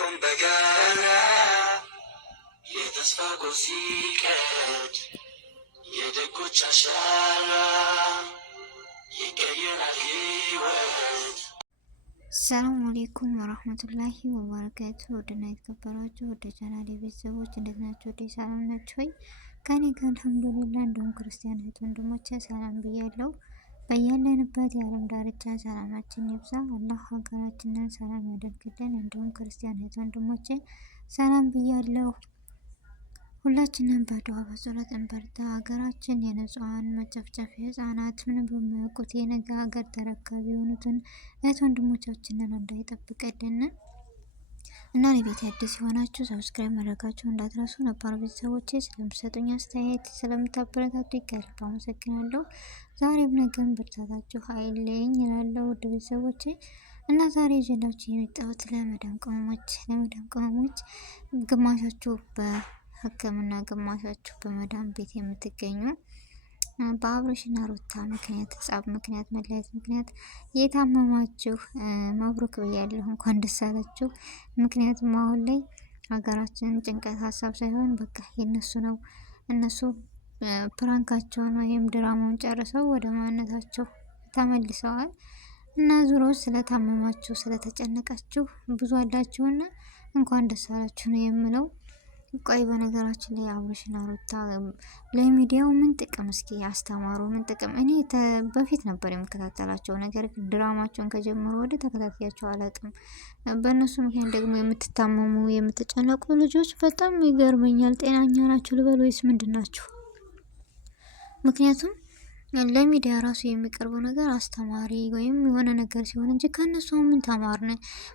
እንቆም በጋራ የተስፋ ጎህ ሲቀድ የደጎች አሻራ ይቀየራል ሕይወት። ሰላም አለይኩም ወራህመቱላሂ ወበረካቱ። ወደና የተከበራችሁ ወደ ቻናሌ ቤተሰቦች እንዴት ናችሁ? ወደ ሰላም ናችሁ ወይ? ከኔ ጋር አልሐምዱሊላህ። እንደውም ክርስቲያን እህት ወንድሞቼ ሰላም ብያለሁ። በያለንበት የዓለም ዳርቻ ሰላማችን ይብዛ። አላህ ሀገራችንን ሰላም ያደርግልን። እንደውም ክርስቲያን እህት ወንድሞቼ ሰላም ብያለሁ። ሁላችንም በዱዓ በጸሎት እንበርታ። ሀገራችን የንጹሃን መጨፍጨፍ፣ የህፃናት ምንም በማያውቁት የነገ ሀገር ተረካቢ የሆኑትን እህት ወንድሞቻችንን እንዳይጠብቅልን እና ለቤት አዲስ የሆናችሁ ሰብስክራይብ ማድረጋችሁ እንዳትረሱ። ነባር ቤተሰቦቼ ስለምሰጡኝ አስተያየት ስለምታበረታቱ ከልብ አመሰግናለሁ። ዛሬም ነገም ብርታታችሁ አይለኝ እላለሁ ውድ ቤተሰቦቼ። እና ዛሬ ይዤላችሁ የመጣሁት ለመዳም ቅመሞች ግማሻችሁ ሕክምና ግማሻችሁ በመዳም ቤት የምትገኙ በአብርሽና ሩታ ምክንያት ጸብ ምክንያት መለያየት ምክንያት የታመማችሁ መብሩክ ብያለሁ፣ እንኳን ደስ አላችሁ። ምክንያቱም አሁን ላይ ሀገራችንን ጭንቀት ሀሳብ ሳይሆን በቃ የነሱ ነው። እነሱ ፕራንካቸውን ወይም ድራማውን ጨርሰው ወደ ማንነታቸው ተመልሰዋል። እና ዙሮ ስለታመማችሁ ስለተጨነቃችሁ ብዙ አላችሁና እንኳን ደስ አላችሁ ነው የምለው። ቆይ በነገራችን ላይ አብርሽና ሩታ ለሚዲያው ምን ጥቅም እስኪ አስተማሩ? ምን ጥቅም? እኔ በፊት ነበር የምከታተላቸው፣ ነገር ግን ድራማቸውን ከጀመሩ ወደ ተከታታያቸው አላውቅም። በእነሱ ምክንያት ደግሞ የምትታመሙ የምትጨነቁ ልጆች በጣም ይገርመኛል። ጤናኛ ናችሁ ልበል ወይስ ምንድን ናችሁ? ምክንያቱም ለሚዲያ ራሱ የሚቀርበው ነገር አስተማሪ ወይም የሆነ ነገር ሲሆን እንጂ ከነሱ ምን ተማርን?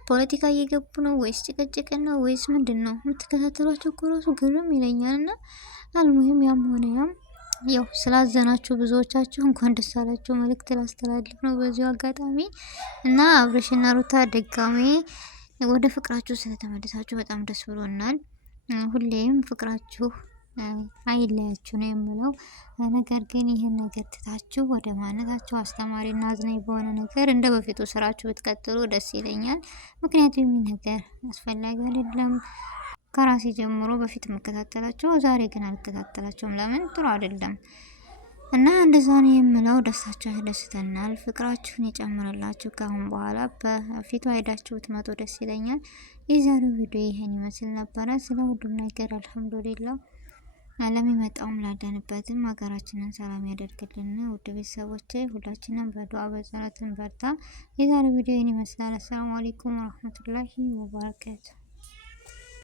ፖለቲካ እየገቡ ነው ወይስ ጭቅጭቅ ነው ወይስ ምንድን ነው? የምትከታተሏቸው እኮ ራሱ ግርም ይለኛል። እና አልሙሂም ያም ሆነ ያም ያው ስላዘናችሁ ብዙዎቻችሁ እንኳን ደስ አላችሁ መልእክት ላስተላልፍ ነው በዚሁ አጋጣሚ። እና አብርሽና ሩታ ድጋሜ ወደ ፍቅራችሁ ስለተመለሳችሁ በጣም ደስ ብሎናል። ሁሌም ፍቅራችሁ አይለያችሁ ነው የምለው። ነገር ግን ይህን ነገር ትታችሁ ወደ ማንነታችሁ አስተማሪና አዝናኝ በሆነ ነገር እንደ በፊቱ ስራችሁ ብትቀጥሉ ደስ ይለኛል። ምክንያቱም ይህ ነገር አስፈላጊ አይደለም። ከራሴ ጀምሮ በፊት የምከታተላቸው ዛሬ ግን አልከታተላቸውም። ለምን? ጥሩ አይደለም። እና እንደዛ ነው የምለው። ደስታችሁ ያስደስተናል፣ ፍቅራችሁን ይጨምርላችሁ። ከአሁን በኋላ በፊቱ ሄዳችሁ ብትመጡ ደስ ይለኛል። የዛሬው ቪዲዮ ይህን ይመስል ነበረ። ስለ ሁሉም ነገር አልሐምዱሊላህ። ለሚመጣውም ላደንበትም ሀገራችንን ሰላም ያደርግልን። ውድ ቤተሰቦቼ ሁላችንም በዱዓ በጸሎት እንበርታ። የዛሬው ቪዲዮ ይህን ይመስላል። አሰላሙ አለይኩም ወራህመቱላሂ ወበረካቱ።